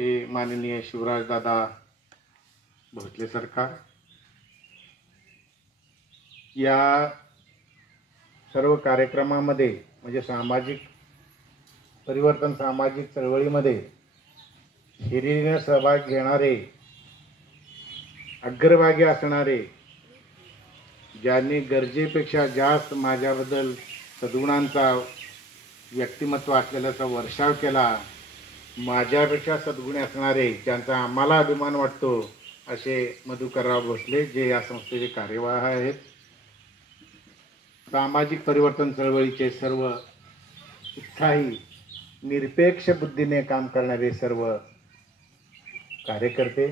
हे माननीय शिवराजदादा भोसले सरकार या सर्व कार्यक्रमामध्ये म्हणजे सामाजिक परिवर्तन, सामाजिक चळवळीमध्ये हिरिरीने सहभाग घेणारे, अग्रभागी असणारे, ज्यांनी गरजेपेक्षा जास्त माझ्याबद्दल सद्गुणांचा व्यक्तिमत्व असलेल्याचा वर्षाव केला, माझ्यापेक्षा सद्गुणी असणारे, ज्यांचा आम्हाला अभिमान वाटतो, असे मधुकरराव भोसले जे या संस्थेचे कार्यवाह आहेत. सामाजिक परिवर्तन चळवळीचे सर्व उत्साही, निरपेक्ष बुद्धीने काम करणारे सर्व कार्यकर्ते,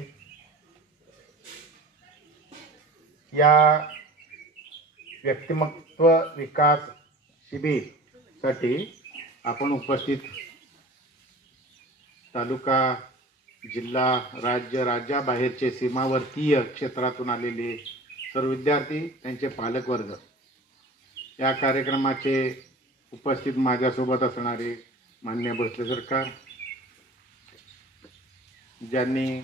या व्यक्तिमत्व विकास शिबिरासाठी आपण उपस्थित तालुका, जिल्हा, राज्य, राज्याबाहेरचे सीमावर्तीय क्षेत्रातून आलेले सर्व विद्यार्थी, त्यांचे पालकवर्ग, या कार्यक्रमाचे उपस्थित माझ्यासोबत असणारे माननीय भोसले सरकार, ज्यांनी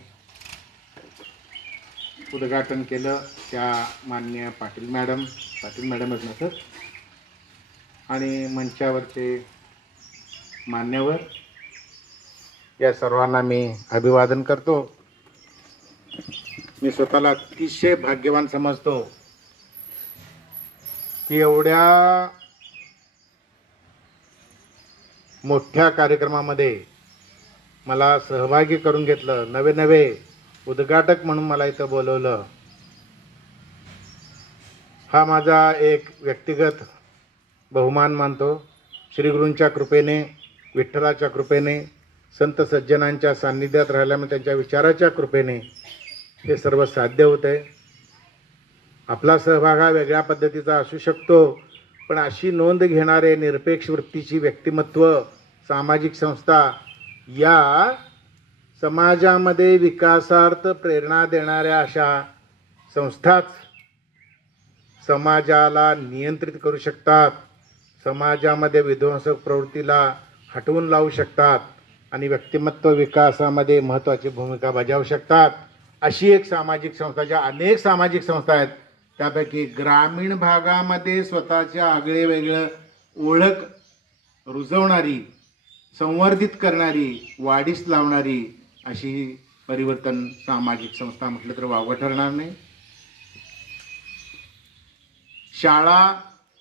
उद्घाटन केलं त्या माननीय पाटील मॅडमच ना सर, आणि मंचावरचे मान्यवर, या सर्वांना मी अभिवादन करतो. मी स्वतःला अतिशय भाग्यवान समजतो की एवढ्या मोठ्या कार्यक्रमामध्ये मला सहभागी करून घेतलं, नवे उद्घाटक म्हणून मला इथं बोलवलं. हा माझा एक व्यक्तिगत बहुमान मानतो. श्रीगुरूंच्या कृपेने, विठ्ठलाच्या कृपेने, संत सज्जनांच्या सान्निध्यात राहिल्यामुळे त्यांच्या विचाराच्या कृपेने हे सर्व साध्य होते. आपला सहभाग हा वेगळ्या पद्धतीचा असू शकतो, पण अशी नोंद घेणारे निरपेक्ष वृत्तीची व्यक्तिमत्व, सामाजिक संस्था, या समाजामध्ये विकासार्थ प्रेरणा देणाऱ्या अशा संस्थाच समाजाला नियंत्रित करू शकतात, समाजामध्ये विध्वंसक प्रवृत्तीला हटवून लावू शकतात आणि व्यक्तिमत्व विकासामध्ये महत्त्वाची भूमिका बजावू शकतात. अशी एक सामाजिक संस्था, ज्या अनेक सामाजिक संस्था आहेत, त्यापैकी ग्रामीण भागामध्ये स्वतःच्या आगळे वेगळं ओळख रुजवणारी, संवर्धित करणारी, वाढीस लावणारी अशी परिवर्तन सामाजिक संस्था म्हटलं तर वावगं ठरणार नाही. शाळा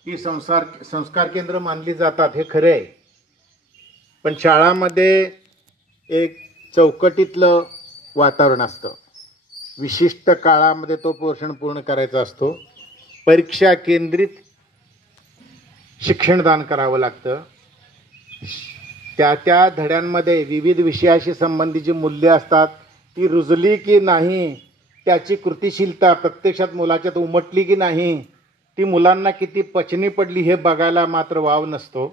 ही संस्कार केंद्र मानली जातात, हे खरे आहे, पण शाळामध्ये एक चौकटीतलं वातावरण असतं. विशिष्ट काळामध्ये तो पोर्शन पूर्ण करायचा असतो. परीक्षा केंद्रित शिक्षणदान करावं लागतं. त्या धड्यांमध्ये विविध विषयाशी संबंधीची मूल्ये असतात. ती रुजली की नाही, त्याची कृतिशीलता प्रत्यक्षात मुलाच्यात उमटली की नाही, ती मुलांना किती पचनी पडली हे बघायला मात्र वाव नसतो.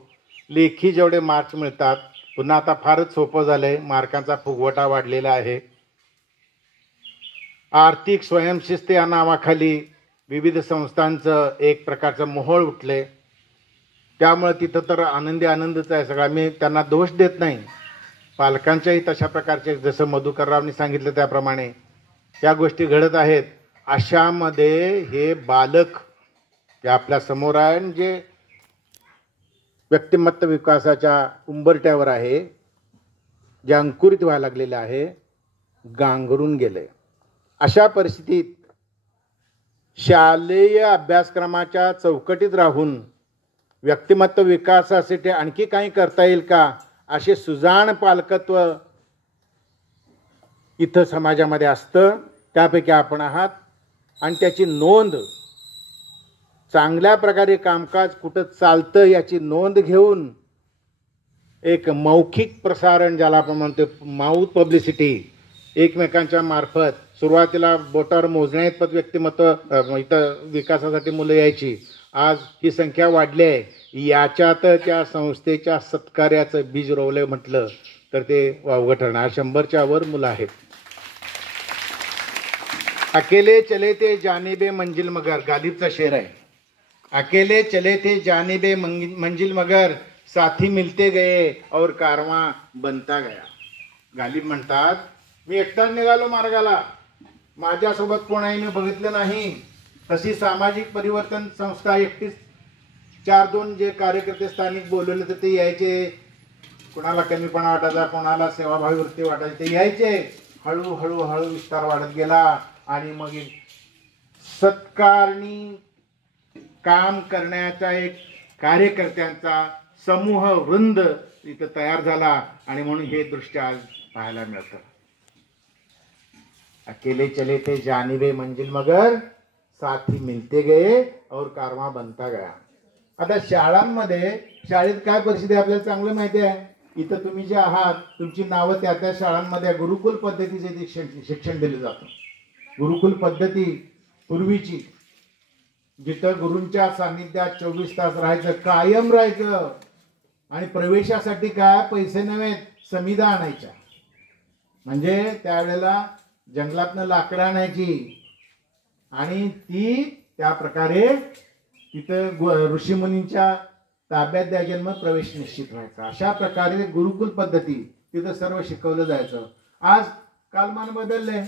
लेखी जेवढे मार्क्स मिळतात, पुन्हा आता फारच सोपं झालं आहे, मार्कांचा फुगवटा वाढलेला आहे. आर्थिक स्वयंशिस्त या नावाखाली विविध संस्थांचं एक प्रकारचं मोहोळ उठले. त्यामुळे तिथं तर आनंदच आहे सगळा. मी त्यांना दोष देत नाही. पालकांच्याही तशा प्रकारचे, जसं मधुकररावनी सांगितलं त्याप्रमाणे या गोष्टी घडत आहेत. अशामध्ये हे बालक जे आपल्या समोर आहे, जे व्यक्तिमत्व विकासाच्या उंबरट्यावर आहे, जे अंकुरित व्हायला लागलेले आहे, गांगरून गेले. अशा परिस्थितीत शालेय अभ्यासक्रमाच्या चौकटीत राहून व्यक्तिमत्व विकासासाठी आणखी काही करता येईल का, असे सुजाण पालकत्व इथं समाजामध्ये असतं. त्यापैकी आपण आहात आणि त्याची नोंद, चांगल्या प्रकारे कामकाज कुठं चालतं याची नोंद घेऊन एक मौखिक प्रसारण, ज्याला आपण म्हणतो माउथ पब्लिसिटी, एकमेकांच्या मार्फत सुरुवातीला बोटावर मोजण्याइतपत व्यक्तिमत्व इथं विकासासाठी मुलं यायची. आज ही संख्या वाढली आहे. याच्यात त्या संस्थेच्या सत्कार्याचं बीज रोवलं म्हटलं तर ते वावगं ठरणार. 100च्या वर मुलं आहेत. अकेले चले थे जानिबे मंजिल मगर, गालिबचा शेर आहे. अकेले चले थे जानिबे मंजिल मगर, साथी मिलते गए और कारवां बनता गया. गालिब म्हणतात, मी एकटाच निघालो मार्गाला, माझ्यासोबत कोणाही मी बघितलं नाही. तशी सामाजिक परिवर्तन संस्था एकटीच 4-2 जे कार्यकर्ते स्थानिक बोलवले तर ते यायचे. कोणाला कमीपणा वाटायचा, कोणाला सेवाभावी वृत्ती वाटायची, ते यायचे. हळूहळू हळू विस्तार वाढत गेला आणि मग सत्कारणी काम करण्याचा एक कार्यकर्त्यांचा समूह वृंद इथं तयार झाला. आणि म्हणून हे दृश्य आज पाहायला मिळतं. अकेले चले थे जानिबे मंजिल मगर साथी मिलते गए और कारवा बनता गया. आता शाळांमध्ये, शाळेत काय परिस्थिती आपल्याला चांगलं माहिती आहे. इथं तुम्ही जे आहात, तुमची नावं त्या त्या शाळांमध्ये गुरुकुल पद्धतीचे शिक्षण दिलं जातं. गुरुकुल पद्धती पूर्वीची, जिथं गुरूंच्या सान्निध्यात 24 तास राहायचं, कायम राहायचं. आणि प्रवेशासाठी काय पैसे नव्हे, समिधा आणायच्या. म्हणजे त्यावेळेला जंगलातनं लाकडं आणायची आणि ती त्या प्रकारे तिथं ऋषीमुनींच्या ताब्यात द्यायचे, मग प्रवेश निश्चित व्हायचा. अशा प्रकारे गुरुकुल पद्धती तिथं सर्व शिकवलं जायचं. आज कालमान बदललंय.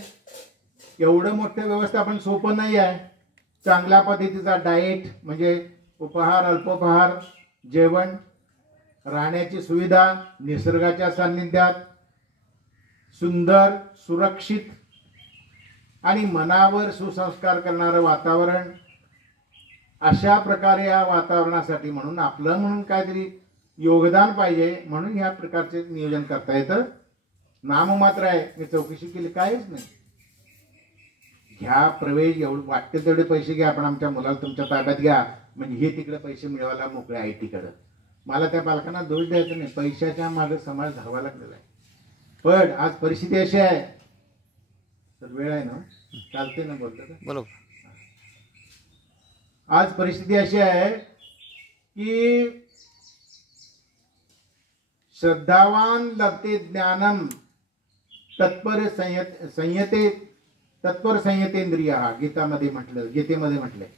एवढं मोठं व्यवस्थापन सोपं नाही आहे. चांगल्या पद्धतीचा डाएट म्हणजे उपहार, अल्पोपहार, जेवण, राहण्याची सुविधा, निसर्गाच्या सान्निध्यात, सुंदर, सुरक्षित आणि मनावर सुसंस्कार करणारं वातावरण, अशा प्रकारे या वातावरणासाठी म्हणून आपलं म्हणून काहीतरी योगदान पाहिजे. म्हणून ह्या प्रकारचे नियोजन करता येतं. नाममात्र आहे. मी चौकशी केली, काहीच नाही. घ्या प्रवेश, एवढं वाटते तेवढे पैसे घ्या, पण आमच्या मुलाला तुमच्या ताब्यात घ्या, म्हणजे हे तिकडे पैसे मिळवायला मोकळे आहे. तिकडं मला त्या पालकांना दोष द्यायचा नाही. पैशाच्या मागे समाज धरावा लागलेला आहे. पण आज परिस्थिती अशी आहे. तर वेळ आहे ना, चालते ना, बोलतो का? बरोबर. आज परिस्थिती अशी आहे की श्रद्धावान लभते ज्ञानम तत्पर संयतेंद्रिय, गीतेमध्ये म्हटलंय.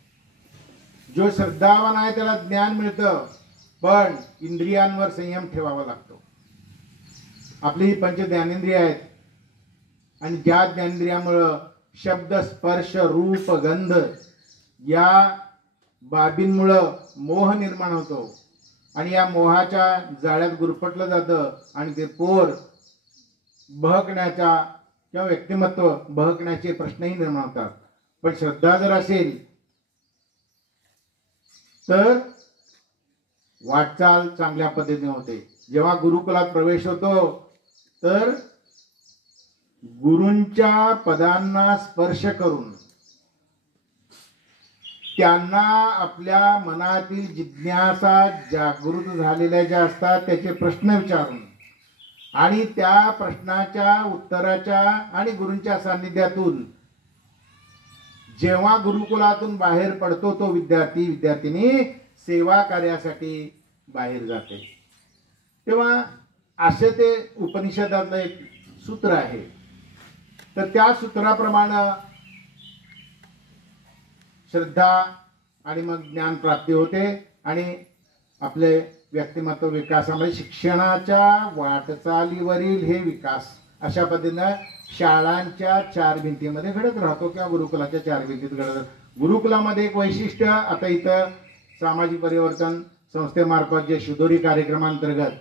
जो श्रद्धावान आहे त्याला ज्ञान मिळतं, पण इंद्रियांवर संयम ठेवावा लागतो. आपली ही पंच ज्ञानेंद्रिय आहेत आणि ज्या ज्ञानेंद्रियामुळं शब्द, स्पर्श, रूप, गंध या बाबींमुळं मोह निर्माण होतो आणि या मोहाच्या जाळ्यात गुरफटलं जातं आणि ते पोर बहकण्याचा किंवा व्यक्तिमत्व बहकण्याचे प्रश्नही निर्माण होतात. पण श्रद्धा जर असेल तर वाटचाल चांगल्या पद्धतीने होते. जेव्हा गुरुकुलात प्रवेश होतो तर गुरूंच्या पदांना स्पर्श करून त्यांना आपल्या मनातील जिज्ञासा जागृत झालेल्या ज्या असतात त्याचे प्रश्न विचारून आणि त्या प्रश्नाच्या उत्तराच्या आणि गुरूंच्या सान्निध्यातून जेव्हा गुरुकुलातून बाहेर पडतो तो विद्यार्थी सेवा कार्यासाठी बाहेर जाते, तेव्हा असे ते उपनिषदातलं एक सूत्र आहे. तर त्या सूत्राप्रमाणे श्रद्धा आणि मग ज्ञान प्राप्ती होते आणि आपले व्यक्तिमत्व विकासामध्ये शिक्षणाच्या वाटचालीवरील हे विकास अशा पद्धतीनं शाळांच्या 4 भिंतीमध्ये घडत राहतो किंवा गुरुकुलाच्या 4 भिंतीत घडत. गुरुकुलामध्ये एक वैशिष्ट्य, आता इथं सामाजिक परिवर्तन संस्थेमार्फत जे शिदोरी कार्यक्रमांतर्गत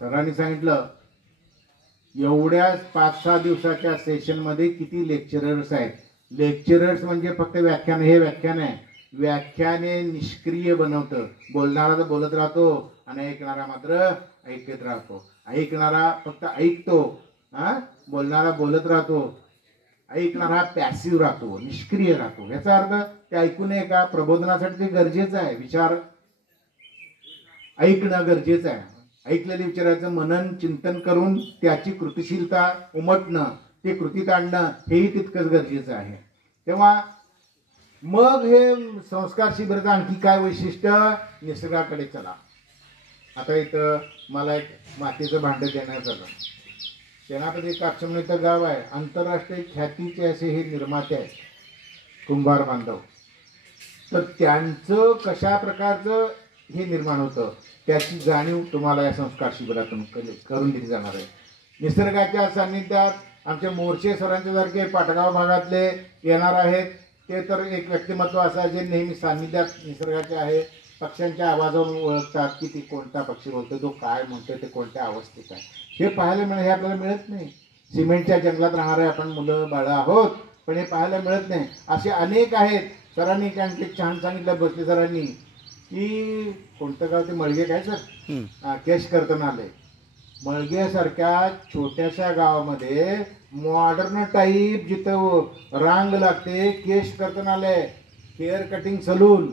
सरांनी सांगितलं, एवढ्या 5-6 दिवसाच्या सेशनमध्ये किती लेक्चरर्स आहेत. लेक्चरर्स म्हणजे फक्त व्याख्यान, हे व्याख्यान आहे. व्याख्याने निष्क्रिय बनवतं. बोलणारा तर बोलत राहतो आणि ऐकणारा मात्र ऐकत राहतो. ऐकणारा फक्त ऐकतो, बोलणारा बोलत राहतो. ऐकणारा पॅसिव्ह राहतो, निष्क्रिय राहतो. याचा अर्थ ते ऐकू नये का? प्रबोधनासाठी ते गरजेचं आहे. विचार ऐकणं गरजेचं आहे. ऐकलेल्या विचाराचं मनन चिंतन करून त्याची कृतिशीलता उमटणं, ते कृतीत आणणं हेही तितकंच गरजेचं आहे. तेव्हा मग हे संस्कार शिबिराचं आणखी काय वैशिष्ट्य? निसर्गाकडे चला. आता इथं मला एक मातीचं भांडं देण्यात आलं. सेनापती काक्षम इथं गाव आहे. आंतरराष्ट्रीय ख्यातीचे असे हे निर्माते आहेत, कुंभार बांधव. तर त्यांचं कशा प्रकारचं हे निर्माण होतं त्याची जाणीव तुम्हाला या संस्कार शिबिरातून करून दिली जाणार आहे. निसर्गाच्या सान्निध्यात आमचे मोर्चे सरांच्या सारखे पाटगाव भागातले येणार आहेत. ते तर एक व्यक्तिमत्व असं जे नेहमी सान्निध्यात निसर्गाचे आहे. पक्ष्यांच्या आवाजावरून ओळखतात की ती कोणता पक्षी बोलतो, तो काय म्हणतो, ते कोणत्या अवस्थेत आहे, हे पाहायला हे आपल्याला मिळत नाही. सिमेंटच्या जंगलात राहणारे आपण मुलं बाळं आहोत, पण हे पाहायला मिळत नाही. असे अनेक आहेत. सरांनी आणखी छान सांगितलं भोसले सरांनी की कोणतं गाव ते मळगे काय सर, केश कर्तनालय. मळगेसारख्या छोट्याशा गावामध्ये मॉडर्न टाईप जिथं रांग लागते, केश कर्तनालय, हेअर कटिंग सलून.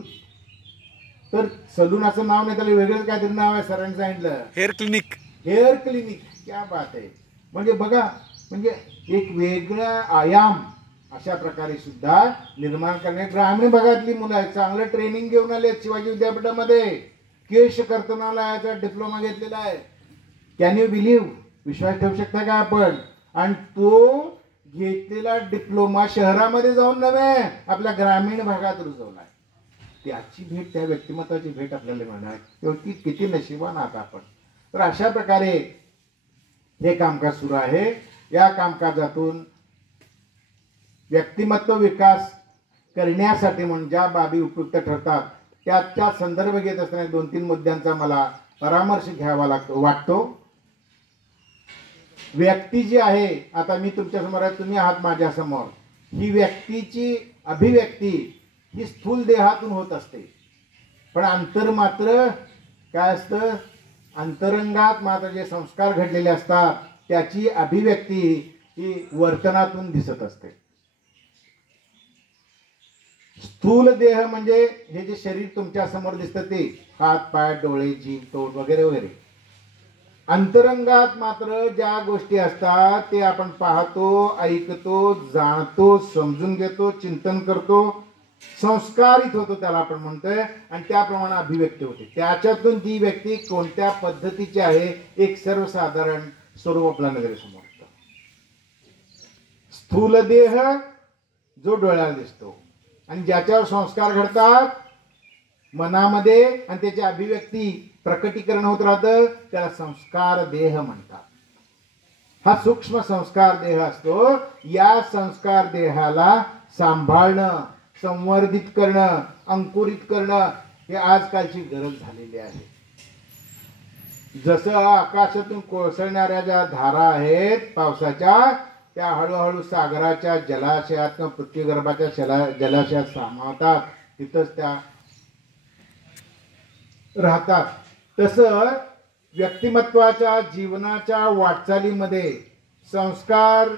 तर सलून असं नाव नाही, त्याला वेगळंच काहीतरी नाव आहे. सरांनी सांगितलं हेअर क्लिनिक. हेअर क्लिनिक, क्या बात आहे. म्हणजे बघा, म्हणजे एक वेगळा आयाम अशा प्रकारे सुद्धा निर्माण करणे. ग्रामीण भागातली मुलं आहेत, चांगलं ट्रेनिंग घेऊन आले. शिवाजी विद्यापीठामध्ये केश कर्तनालयाचा डिप्लोमा घेतलेला आहे. कॅन यू बिलीव्ह, विश्वास ठेवू शकता का आपण? आणि तो घेतलेला डिप्लोमा शहरामध्ये जाऊन नव्हे, आपल्या ग्रामीण भागात रुजवलाय. त्याची भेट, त्या व्यक्तिमत्वाची भेट आपल्याला मिळणार, तेव्हा किती नशिबान आहात आपण. तर अशा प्रकारे हे कामकाज सुरू आहे. या कामकाजातून व्यक्तिमत्व विकास करण्यासाठी म्हणून ज्या बाबी उपयुक्त ठरतात त्याचा संदर्भ घेत असताना 2-3 मुद्द्यांचा मला परामर्श घ्यावा वाटतो. व्यक्ती जी आहे, आता मी तुमच्या समोर आहे, तुम्ही आहात माझ्या समोर, ही व्यक्तीची अभिव्यक्ती ही स्थूल देहातून होत असते. पण अंतर मात्र काय असतं, अंतरंगात मात्र जे संस्कार घडलेले असतात त्याची अभिव्यक्ती ही वर्तनातून दिसत असते. स्थूल देह म्हणजे हे जे शरीर तुमच्या समोर दिसतं ते हात, पाय, डोळे, जीभ, तोंड वगैरे वगैरे. अंतरंगात मात्र ज्या गोष्टी असतात ते आपण पाहतो, ऐकतो, जाणतो, समजून घेतो, चिंतन करतो, संस्कारित होतो त्याला आपण म्हणतोय, आणि त्याप्रमाणे अभिव्यक्ती होते. त्याच्यातून ती व्यक्ती कोणत्या पद्धतीची आहे एक सर्वसाधारण स्वरूप आपल्या नजरेसमोर असतं. स्थूल देह जो डोळ्याला दिसतो आणि ज्याच्यावर संस्कार घडतात मनामध्ये आणि त्याची अभिव्यक्ती प्रकटीकरण होत राहतं, त्याला संस्कार देह म्हणतात. हा सूक्ष्म संस्कार देह असतो. या संस्कार देहाला सांभाळणं, संवर्धित करणं, अंकुरित करणं हे आजकालची गरज झालेली आहे. जसं आकाशातून कोसळणाऱ्या ज्या धारा आहेत पावसाच्या, त्या हळूहळू सागराच्या जलाशयात किंवा पृथ्वीगर्भाच्या जलाशयात सामावतात, तिथंच त्या राहतात. तसं व्यक्तिमत्वाच्या जीवनाच्या वाटचालीमध्ये संस्कार,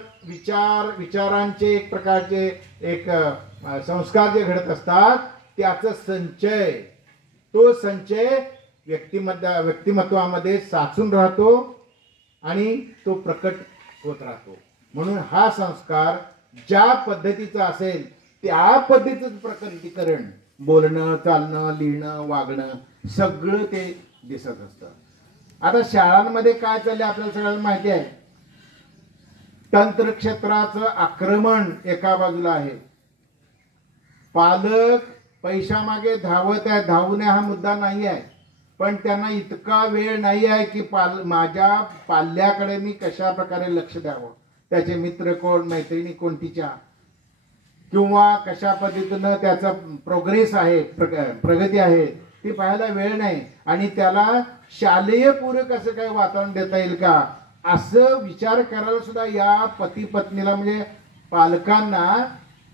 विचारांचे एक प्रकारचे एक संस्कार जे घडत असतात त्याचा संचय, तो संचय व्यक्तिमत्वामध्ये साचून राहतो आणि तो प्रकट होत राहतो. म्हणून हा संस्कार ज्या पद्धतीचा असेल त्या पद्धतीचं प्रकटीकरण, बोलणं, चालणं, लिहिणं, वागणं सगळं ते दिसत असतं. आता शाळांमध्ये काय चाललंय आपल्याला सगळ्यांना माहिती आहे. तंत्र क्षेत्राचं आक्रमण एका बाजूला आहे. पालक पैशामागे धावत आहे. धावू नये हा मुद्दा नाही आहे, पण त्यांना इतका वेळ नाही आहे की माझ्या पाल्याकडे मी कशा प्रकारे लक्ष द्यावं, त्याचे मित्र कोण, मैत्रिणी कोणतीच्या, किंवा कशा पद्धतीनं त्याचा प्रोग्रेस आहे, प्रगती आहे, ती पाहायला वेळ नाही. आणि त्याला शालेय पूरक असं काही वातावरण देता येईल का, असं विचार करायला सुद्धा या पती पत्नीला, म्हणजे पालकांना,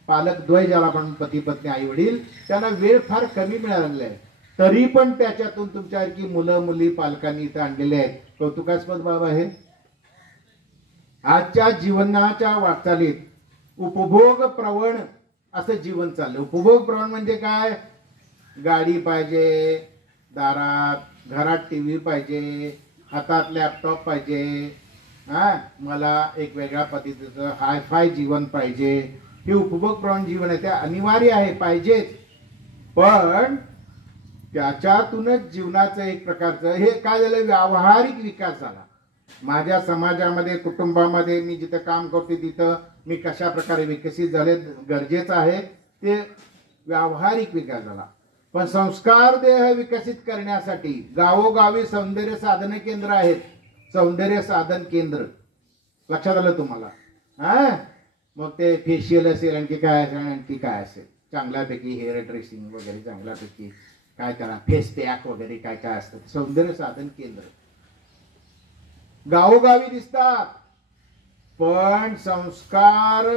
पालकद्वय ज्याला आपण पती पत्नी आई वडील, त्यांना वेळ फार कमी मिळालेला आहे. तरी पण त्याच्यातून तुमच्यासारखी मुलं मुली पालकांनी इथं आणलेले आहेत. कौतुकास्पद बाब आहे. आजच्या जीवनाच्या वाटचालीत उपभोग प्रवण असं जीवन चाललं. उपभोग प्रवण म्हणजे काय, गाडी पाहिजे दारात, घरात टीव्ही पाहिजे, हातात लॅपटॉप पाहिजे, मला एक वेगळ्या पद्धतीचं हायफाय जीवन पाहिजे. हे उपभोग प्रवण जीवन आहे, ते अनिवार्य आहे, पाहिजेच. पण त्याच्यातूनच जीवनाचं एक प्रकारचं हे काय झालं, व्यावहारिक विकास झाला. माझ्या समाजामध्ये, कुटुंबामध्ये, मी जिथं काम करतो तिथं मी कशा प्रकारे विकसित झाले गरजेचं आहे, ते व्यावहारिक विकास झाला. पण संस्कार देह विकसित करण्यासाठी गावोगावी सौंदर्य साधन केंद्र आहेत. सौंदर्य साधन केंद्र लक्षात आलं तुम्हाला? हा, मग ते फेशियल असेल, आणखी काय असेल, आणखी काय असेल, चांगल्यापैकी हेअर ड्रेसिंग वगैरे, चांगल्यापैकी काय करा, फेस पॅक वगैरे काय काय असतं, सौंदर्य साधन केंद्र गावोगावी दिसतात. पण संस्कार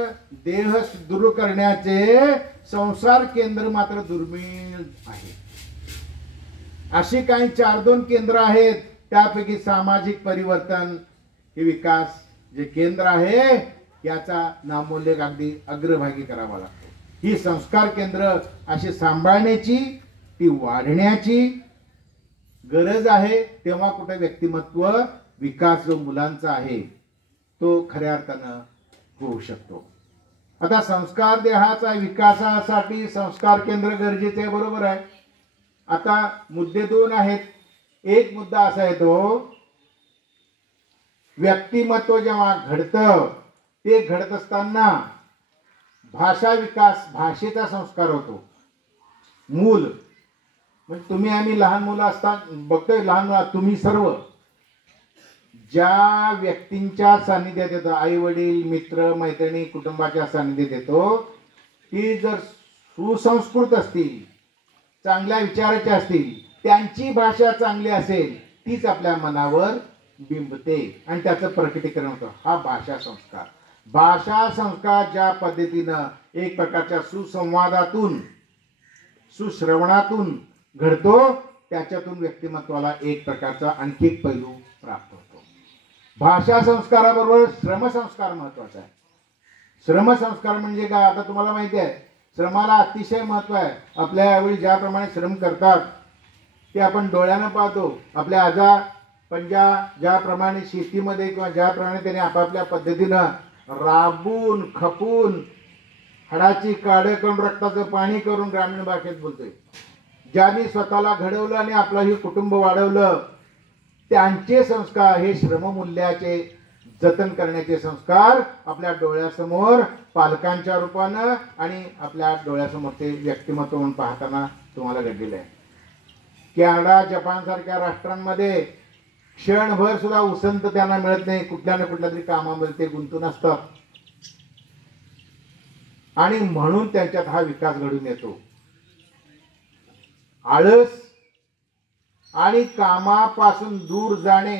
देह सुदृढ करण्याचे संसार केंद्र मात्र दुर्मिळ आहे. अशी काही 4-2 केंद्र आहेत. त्यापैकी सामाजिक परिवर्तन हे विकास जे केंद्र आहे याचा नामोल्लेख अगदी अग्रभागी करावा लागतो. ही संस्कार केंद्र अशी सांभाळण्याची, ती वाढण्याची गरज आहे. तेव्हा कुठे व्यक्तिमत्व विकास जो मुलांचा आहे तो खऱ्या अर्थानं होऊ शकतो. आता संस्कार देहाचा विकासासाठी संस्कार केंद्र गरजेचे आहे, बरोबर आहे. आता मुद्दे 2 आहेत. एक मुद्दा असा आहे, तो व्यक्तिमत्व जेव्हा घडतं ते घडत असताना भाषा विकास, भाषेचा संस्कार होतो. मूल म्हणजे तुम्ही आम्ही लहान मुलं असतात बघतोय, लहान मुलं तुम्ही सर्व ज्या व्यक्तींच्या सानिध्यात येतो, आई वडील, मित्र मैत्रिणी, कुटुंबाच्या सानिध्यात येतो, ती जर सुसंस्कृत असतील, चांगल्या विचाराच्या असतील, त्यांची भाषा चांगली असेल, तीच आपल्या मनावर बिंबते आणि त्याचं प्रकटीकरण होतं. हा भाषा संस्कार. भाषा संस्कार ज्या पद्धतीनं एक प्रकारच्या सुसंवादातून, सुश्रवणातून घडतो, त्याच्यातून व्यक्तिमत्वाला एक प्रकारचा आणखी एक पैलू प्राप्त होतो. भाषा संस्काराबरोबर श्रमसंस्कार महत्वाचा आहे. श्रमसंस्कार म्हणजे काय? आता तुम्हाला माहिती आहे, श्रमाला अतिशय महत्व आहे. आपल्या यावेळी ज्याप्रमाणे श्रम करतात ते आपण डोळ्यानं पाहतो. आपल्या आजा पंजा ज्याप्रमाणे शेतीमध्ये किंवा ज्याप्रमाणे त्यांनी आपापल्या पद्धतीनं राबून खपून हाडाची काढं करून रक्ताचं पाणी करून ग्रामीण भाषेत बोलतोय, ज्यांनी स्वतःला घडवलं आणि आपलं हे कुटुंब वाढवलं, त्यांचे संस्कार हे श्रममूल्याचे जतन करण्याचे संस्कार आपल्या डोळ्यासमोर पालकांच्या रूपानं आणि आपल्या डोळ्यासमोर ते व्यक्तिमत्व म्हणून पाहताना तुम्हाला घडलेलं आहे. कॅनडा, जपान सारख्या राष्ट्रांमध्ये क्षणभर सुद्धा उसंत त्यांना मिळत नाही. कुठल्या ना कुठल्या तरी कामामध्ये ते गुंतून असतात आणि म्हणून त्यांच्यात हा विकास घडून येतो. आळस आणि कामापासून दूर जाणे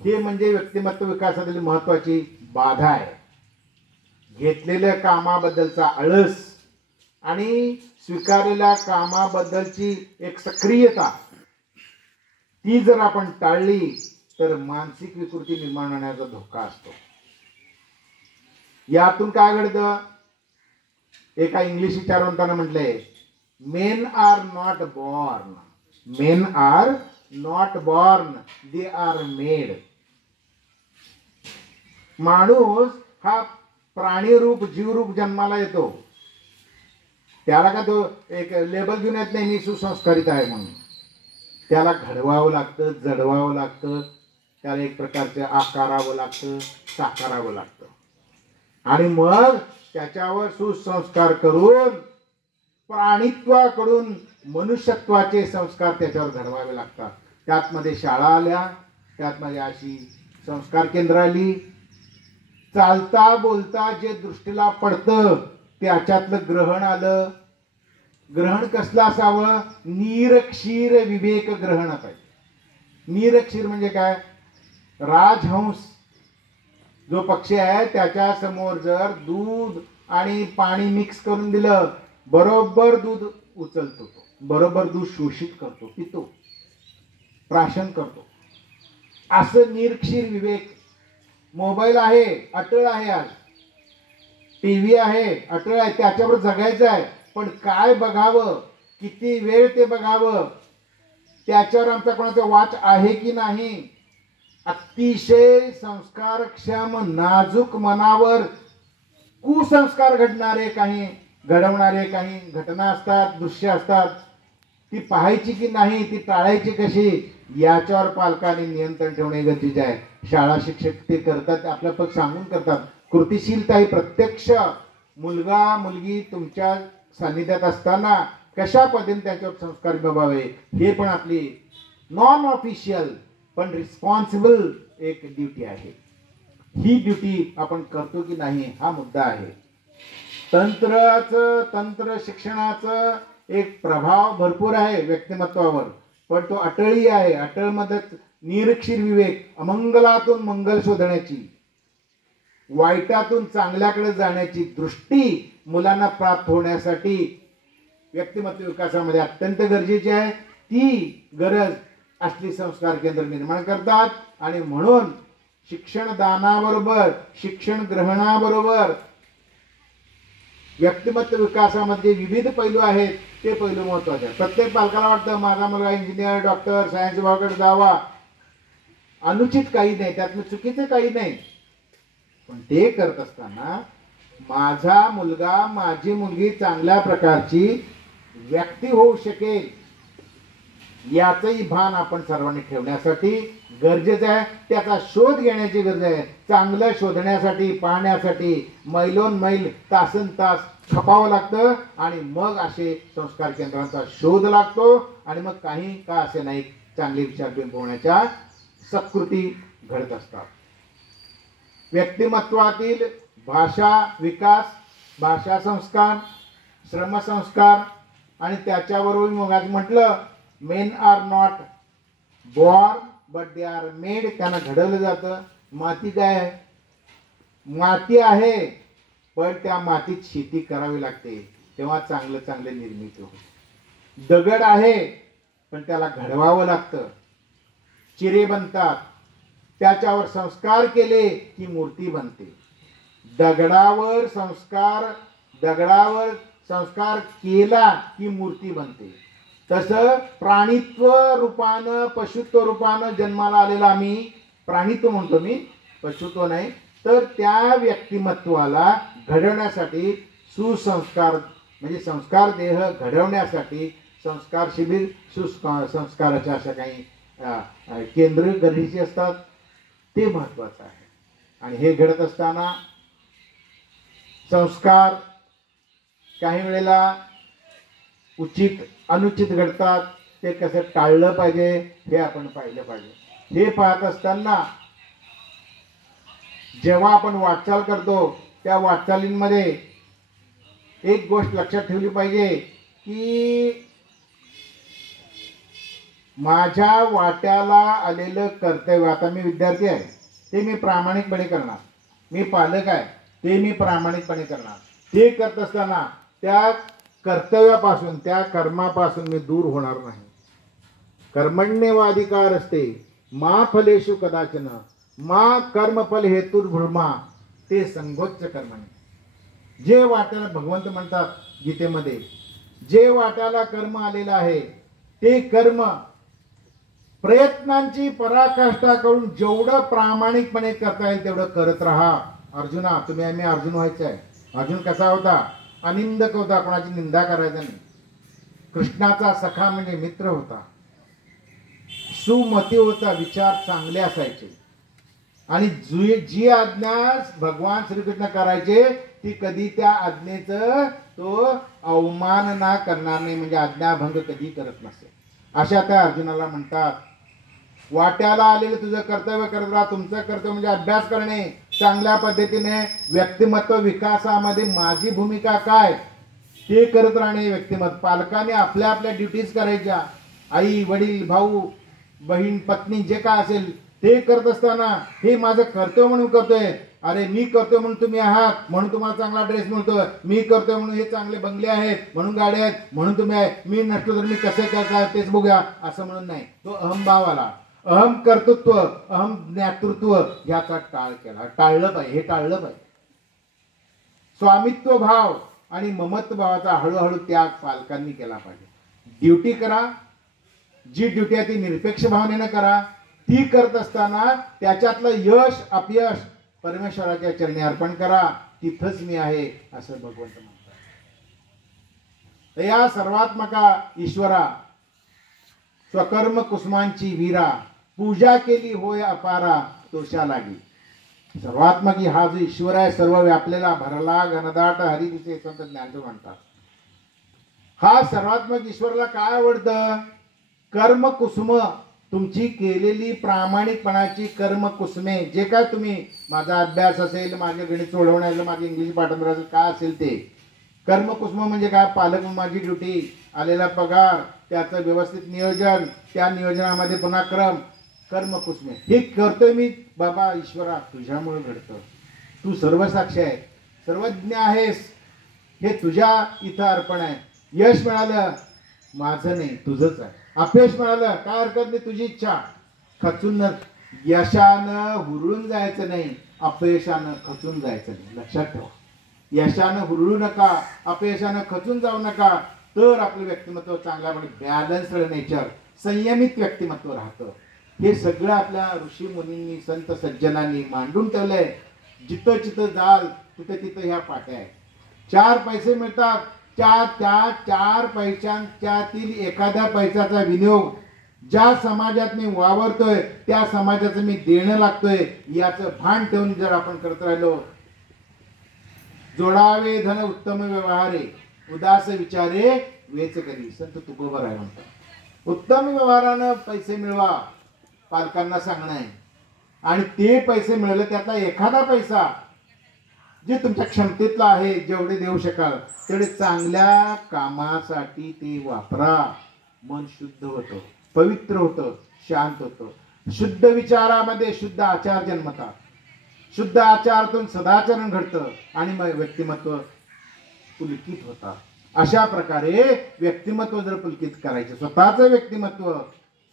हे म्हणजे व्यक्तिमत्व विकासातील महत्वाची बाधा आहे. घेतलेल्या कामाबद्दलचा आळस आणि स्वीकारलेल्या कामाबद्दलची एक सक्रियता, ती जर आपण टाळली तर मानसिक विकृती निर्माण होण्याचा धोका असतो. यातून काय घडतं? एका इंग्लिश विचारवंतानं म्हटलंय, men are not born, men are not born, they are made. माणूस हा प्राणीरूप जीवरूप जन्माला येतो, त्याला का तो एक लेबल घेऊन येत नाही मी सुसंस्कारित आहे म्हणून. त्याला घडवावं लागतं, जडवावं लागतं, त्याला एक प्रकारचं आकारावं लागतं, साकारावं लागतं आणि मग त्याच्यावर सुसंस्कार करून प्राणित्वाकडून मनुष्यत्वाचे संस्कार त्याच्यावर घडवावे लागतात. त्यातमध्ये शाळा आल्या, त्यातमध्ये अशी संस्कार केंद्र आली. चालता बोलता जे दृष्टीला पडतं त्याच्यातलं ग्रहण आलं. ग्रहण कसलं असावं? नीरक्षीर विवेक ग्रहण पाहिजे. नीरक्षीर म्हणजे काय? राजहंस जो पक्षी आहे त्याच्या समोर जर दूध आणि पाणी मिक्स करून दिलं, बरोबर दूध उचलतो, तो बरोबर दूध शोषित करतो, पितो, प्राशन करतो. असं निरक्षीर विवेक. मोबाईल आहे, अटळ आहे, आज टीव्ही आहे, अटळ आहे, त्याच्यावर जगायचं आहे, पण काय बघावं, किती वेळ ते बघावं, त्याच्यावर आमचा कोणाचा वाच आहे की नाही. अतिशय संस्कारक्षम नाजूक मनावर कुसंस्कार घडणारे काही घडवणारे काही घटना असतात, दृश्य असतात. ती पाहायची की नाही, ती टाळायची कशी, याच्यावर पालकांनी नियंत्रण ठेवणे गरजेचे आहे. शाळा शिक्षक ते करतात, आपल्या पद सांगून करतात. कृतीशीलता ही प्रत्यक्ष मुलगा मुलगी तुमच्या सानिध्यात असताना कशा पद्धतीने त्याच्यावर संस्कार बघावे हे पण आपली नॉन ऑफिशियल पण रिस्पॉन्सिबल एक ड्युटी आहे. ही ड्युटी आपण करतो की नाही हा मुद्दा आहे. तंत्र शिक्षणाचं एक प्रभाव भरपूर आहे व्यक्तिमत्वावर, पण तो अटळी आहे. अटळमध्ये निरीक्षीर विवेक, अमंगलातून मंगल शोधण्याची, वाईटातून चांगल्याकडे जाण्याची दृष्टी मुलांना प्राप्त होण्यासाठी व्यक्तिमत्व विकासामध्ये अत्यंत गरजेची आहे. ती गरज असली संस्कार केंद्र निर्माण करतात. आणि म्हणून शिक्षण दानाबरोबर, शिक्षण ग्रहणाबरोबर व्यक्तिमत्व विकासामध्ये विविध पैलू आहेत, ते पैलू महत्वाचे आहेत. प्रत्येक पालकाला वाटतं माझा मुलगा इंजिनियर, डॉक्टर, सायन्स विभागाकडे जावा. अनुचित काही नाही, त्यात चुकीचं काही नाही. पण ते करत असताना माझा मुलगा, माझी मुलगी चांगल्या प्रकारची व्यक्ती होऊ शकेल याचंही भान आपण सर्वांनी ठेवण्यासाठी गरजेचं आहे. त्याचा शोध घेण्याची गरज आहे. चांगलं शोधण्यासाठी, पाहण्यासाठी मैलोन मैल तासन तास छपावं लागतं. आणि मग असे संस्कार केंद्रांचा शोध लागतो. आणि मग काही का असे नाही, चांगले विचार बिंबवण्याच्या सत्कृती घडत असतात. व्यक्तिमत्वातील भाषा विकास, भाषा संस्कार, श्रमसंस्कार आणि त्याच्याबरोबर मग आज म्हटलं men are not born but they are made. त्यांना घडवलं जातं. माती काय आहे? माती आहे, पण त्या मातीत शेती करावी लागते, तेव्हा चांगलं निर्मिती होते. दगड आहे, पण त्याला घडवावं लागतं. चिरे बनतात, त्याच्यावर संस्कार केले की मूर्ती बनते. दगडावर संस्कार केला की मूर्ती बनते. तसं प्राणित्व रूपानं, पशुत्व रूपानं जन्माला आलेला आम्ही प्राणित्व म्हणतो, मी पशुत्व नाही. तर त्या व्यक्तिमत्वाला घडवण्यासाठी सुसंस्कार म्हणजे संस्कार देह घडवण्यासाठी संस्कार शिबिर, संस्काराच्या अशा काही केंद्र गरजेची असतात. ते महत्वाचं आहे. आणि हे घडत असताना संस्कार काही वेळेला उचित अनुचित घडतात. ते कसं टाळलं पाहिजे हे आपण पाहिलं पाहिजे. हे पाहत असताना जेव्हा आपण वाटचाल करतो त्या वाटचालींमध्ये एक गोष्ट लक्षात ठेवली पाहिजे की माझ्या वाट्याला आलेलं कर्तव्य, आता मी विद्यार्थी आहे ते मी प्रामाणिकपणे करणार, मी पालक आहे ते मी प्रामाणिकपणे करणार. ते करत असताना त्या कर्तव्यापासून, त्या कर्मापासून मी दूर होणार नाही. कर्मण्येवाधिकार असते मा फलेषु कदाचन मा कर्मफल हेतुर्भ्रमा ते संगोच्च कर्मणी. जे वाट्याला भगवंत म्हणतात गीतेमध्ये, जे वाट्याला कर्म आलेलं आहे ते कर्म प्रयत्नांची पराकाष्ठा करून जेवढं प्रामाणिकपणे करता येईल तेवढं करत राहा. अर्जुना, तुम्ही आम्ही अर्जुन व्हायचं आहे. अर्जुन कसा होता? अनिंदक होता, कोणाची निंदा करायचा नाही. कृष्णाचा सखा म्हणजे मित्र होता. सुमती होता, विचार चांगले असायचे. आणि जी आज्ञा भगवान श्रीकृष्ण करायचे ती कधी त्या आज्ञेचं तो अवमानना करणार नाही, म्हणजे आज्ञाभंग कधी करत नसे. अशा त्या अर्जुनाला म्हणतात वाट्याला आलेलं तुझं कर्तव्य करत राहा. तुमचं कर्तव्य म्हणजे अभ्यास करणे, चांगल्या पद्धतीने व्यक्तिमत्व विकासामध्ये माझी भूमिका काय ते करत राहणे. व्यक्तिमत्व पालकांनी आपल्या आपल्या ड्युटीज करायच्या. आई वडील भाऊ बहीण पत्नी जे काय असेल ते करत असताना हे माझं कर्तव्य म्हणून करतोय. अरे मी करतोय म्हणून तुम्ही आहात म्हणून तुम्हाला चांगला ड्रेस मिळतोय, मी करतोय म्हणून हे चांगले बंगले आहेत म्हणून गाड्या आहेत म्हणून तुम्ही आहे, मी नसतो तर मी कसं करताय तेच बघूया असं म्हणून नाही. तो अहमभाव आला. अहम कर्तृत्व, अहम ज्ञातृत्व याचा टाळलं पाहिजे. हे टाळलं पाहिजे. स्वामित्व भाव आणि ममत्व भावाचा हळूहळू त्याग पालकांनी केला पाहिजे. ड्युटी करा, जी ड्युटी आहे ती निरपेक्ष भावनेनं करा. ती करत असताना त्याच्यातलं यश अपयश परमेश्वराच्या चरणी अर्पण करा. तिथंच मी आहे असं भगवंत म्हणतात. तर या सर्वात्मका ईश्वरा स्वकर्म कुसुमांची वीरा पूजा केली होय अपारा तोषा लागी. सर्वात्मक हा जो ईश्वर आहे सर्व व्यापलेला भरला घनदाट हरी दिसे संत ज्ञानदेव म्हणतात. हा सर्वात्मक ईश्वराला काय आवडतं? कर्म कुसुम तुमची केलेली प्रामाणिकपणाची कर्म कुसमे, जे काय तुम्ही, माझा अभ्यास असेल, माझे गणित सोडवण्याचं, माझे इंग्लिश पाठांतराचं काय असेल ते कर्म कुसम म्हणजे काय, पालक माझी ड्युटी, आलेला पगार, त्याचं व्यवस्थित नियोजन, त्या नियोजनामध्ये पुन्हा कर्म कुसमे, हे करतोय मी बाबा ईश्वरा तुझ्यामुळे घडतं, तू सर्वसाक्षी आहे, सर्वज्ञ आहेस, हे तुझ्या इथं अर्पण आहे. यश मिळालं माझं नाही तुझंच आहे, अपयश मिळालं काय हरकत नाही, तुझी इच्छा. खचून यशानं हुरळून जायचं नाही, अपयशानं खचून जायचं नाही. लक्षात ठेवा, यशानं हुरळू नका, अपयशानं खचून जाऊ नका, तर आपलं व्यक्तिमत्व चांगल्यापणे बॅलन्स्ड नेचर, संयमित व्यक्तिमत्व राहतं. हे सगळं आपल्या ऋषी मुनींनी, संत सज्जनांनी मांडून ठेवलंय. जिथं जिथं जाल तिथं तिथं ह्या पाट्या आहेत. 4 पैसे मिळतात, त्या 4 पैशांच्यातील एखाद्या पैशाचा विनियोग ज्या समाजात मी वावरतोय त्या समाजाचं मी देणं लागतोय, याचं भान ठेवून जर आपण करत राहिलो. जोडावे धन उत्तम व्यवहारे, उदास विचारे वेच करी, संत तुकोबराय म्हणतात. उत्तम व्यवहारानं पैसे मिळवा, पालकांना सांगणं आहे. आणि ते पैसे मिळाले त्यातला एखादा पैसा जे तुमच्या क्षमतेतला आहे, जेवढे देऊ शकाल तेवढे चांगल्या कामासाठी ते वापरा. मन शुद्ध होतं, पवित्र होतं, शांत होतं. शुद्ध विचारामध्ये शुद्ध आचार जन्मतात, शुद्ध आचारातून सदाचरण घडतं आणि मग व्यक्तिमत्व पुलकित होतात. अशा प्रकारे व्यक्तिमत्व जर पुलकित करायचं, स्वतःचं व्यक्तिमत्व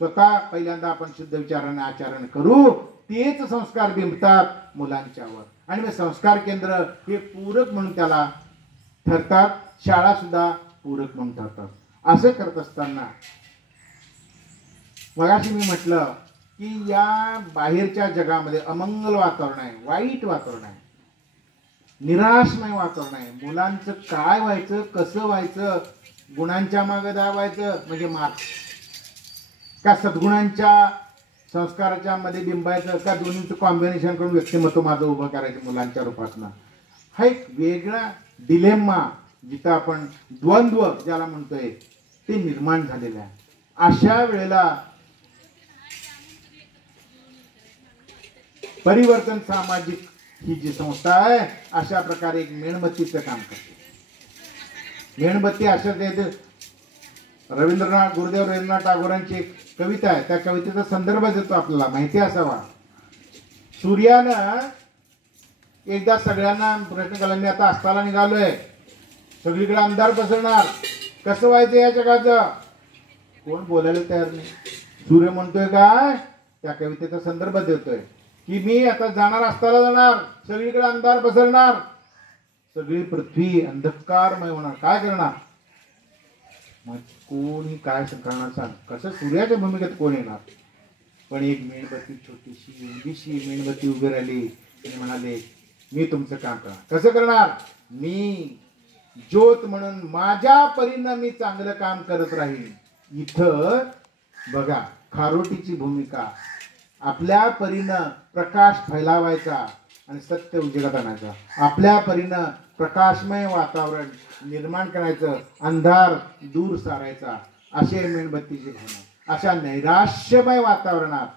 स्वतः पहिल्यांदा आपण शुद्ध विचाराने आचरण करू, तेच संस्कार बिंबतात मुलांच्यावर. आणि मग संस्कार केंद्र हे पूरक म्हणून त्याला ठरतात, शाळा सुद्धा पूरक म्हणून ठरतात. असं करत असताना मगाशी मी म्हटलं की या बाहेरच्या जगामध्ये अमंगल वातावरण आहे, वाईट वातावरण आहे, निराशमय वातावरण आहे. मुलांचं काय व्हायचं, कसं व्हायचं, गुणांच्या मागे धावायचं म्हणजे मार्क्स, का सद्गुणांच्या संस्काराच्या मध्ये बिंबायचं, का दोन्हीचं कॉम्बिनेशन करून व्यक्तिमत्व माझं उभं करायचं मुलांच्या रूपातनं. हा एक वेगळा डिलेम्मा, जिथं आपण द्वंद्व ज्याला म्हणतोय ते निर्माण झालेलं आहे. अशा वेळेला परिवर्तन सामाजिक ही जी संस्था आहे अशा प्रकारे एक मेणबत्तीचं काम करते. मेणबत्ती अशा गुरुदेव रवींद्रनाथ टागोरांची एक कविता आहे, त्या कवितेचा संदर्भ देतो आपल्याला माहिती असावा. सूर्यानं एकदा सगळ्यांना प्रश्न केला, मी आता अस्ताला निघालोय, सगळीकडे अंधार पसरणार, कसं व्हायचं या जगाचं, कोण बोलायला तयार नाही. सूर्य म्हणतोय काय, त्या कवितेचा संदर्भ देतोय की मी आता जाणार, अस्ताला जाणार, सगळीकडे अंधार पसरणार, सगळी पृथ्वी अंधकारमय होणार, काय करणार. मग कोणी काय करणार सांग, कसं सूर्याच्या भूमिकेत कोण येणार. पण एक मेणबत्ती, छोटीशी एवढीशी मेणबत्ती उभी राहिली आणि म्हणाले मी तुमचं काम करणार. कसं करणार, मी ज्योत म्हणून माझ्या परीनं मी चांगलं काम करत राहील. इथं बघा खारोटीची भूमिका, आपल्या परीनं प्रकाश फैलावायचा आणि सत्य उजेडात आणायचा, आपल्या परीनं प्रकाशमय वातावरण निर्माण करायचं, अंधार दूर सारायचा, असे मेणबत्तीची भावना. अशा नैराश्यमय वातावरणात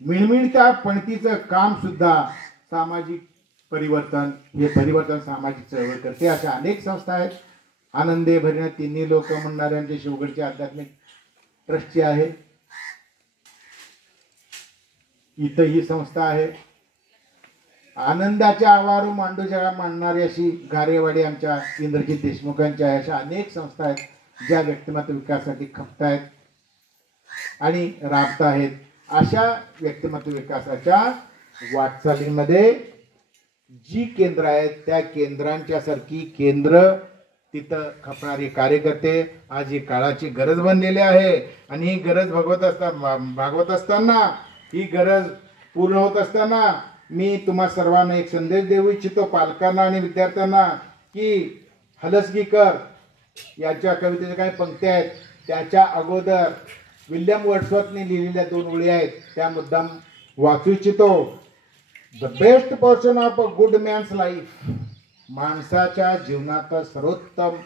मिणमिणत्या पणतीचं काम सुद्धा सामाजिक परिवर्तन, हे परिवर्तन सामाजिक चळवळ करते. अशा अनेक संस्था आहेत. आनंदे भरिण तिन्ही लोक म्हणणाऱ्यांचे शिवगडचे आध्यात्मिक ट्रस्टची आहे, इथं ही संस्था आहे. आनंदाच्या आवारू मांडू जगा मांडणारी अशी गारेवाडी आमच्या इंद्रजित देशमुखांच्या, अशा अनेक संस्था आहेत ज्या व्यक्तिमत्व विकासासाठी खपत आहेत आणि राबत आहेत. अशा व्यक्तिमत्व विकासाच्या वाटचालीमध्ये जी केंद्र आहेत त्या केंद्रांच्या सारखी केंद्र तिथं खपणारे कार्यकर्ते आज ही काळाची गरज बनलेली आहे. आणि ही गरज भागवत असताना, ही गरज पूर्ण होत असताना मी तुम्हा सर्वांना एक संदेश देऊ इच्छितो, पालकांना आणि विद्यार्थ्यांना, की हलसगीकर याच्या कवितेच्या काही पंक्ती आहेत, त्याच्या अगोदर विल्यम वर्ड्सवर्थने लिहिलेल्या 2 ओळी आहेत, त्या मुद्दाम वाचू इच्छितो. The best portion of a good man's life, माणसाच्या जीवनाचा सर्वोत्तम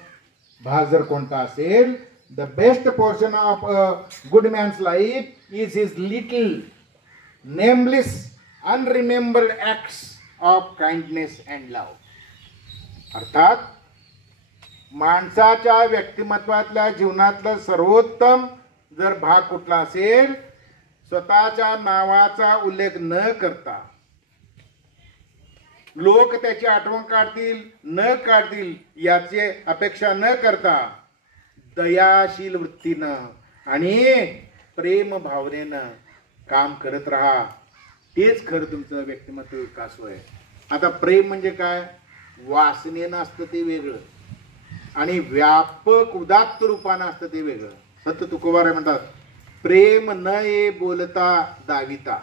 भाग जर कोणता असेल, the best portion of a good man's life is his little nameless unremembered acts of kindness and love. अर्थात माणसाच्या व्यक्तिमत्वातल्या जीवनातलं सर्वोत्तम जर भाग कुठला असेल, स्वतःच्या नावाचा उल्लेख न करता, लोक त्याची आठवण काढतील न काढतील याची अपेक्षा न करता, दयाशील वृत्तीनं आणि प्रेम भावनेनं काम करत राहा. तेच खरं तुमचं व्यक्तिमत्व विकास होय. आता प्रेम म्हणजे काय? वासनेनं असतं ते वेगळं आणि व्यापक उदात्त रूपानं असतं ते वेगळं. संत तुकोबाराय म्हणतात, प्रेम न ये बोलता दाविता,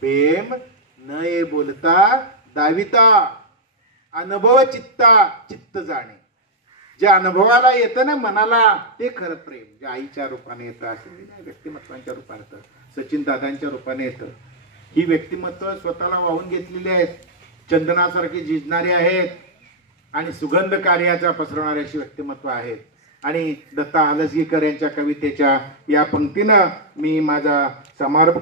प्रेम न ये बोलता दाविता, अनुभव चित्ता चित्त जाणे. जे अनुभवाला येतं ना मनाला, ते खरं प्रेम. जे आईच्या रूपाने येतं, असं व्यक्तिमत्वांच्या रूपाने येतं, सचिन दादांच्या रूपाने येतं. ही व्यक्तिमत्व स्वतःला वाहून घेतलेली आहेत, चंदनासारखी झिजणारी आहेत आणि सुगंध कार्याचा पसरवणारी अशी व्यक्तिमत्व आहेत. आणि दत्ता हलसगीकर यांच्या कवितेच्या या पंक्तीनं मी माझा समारोप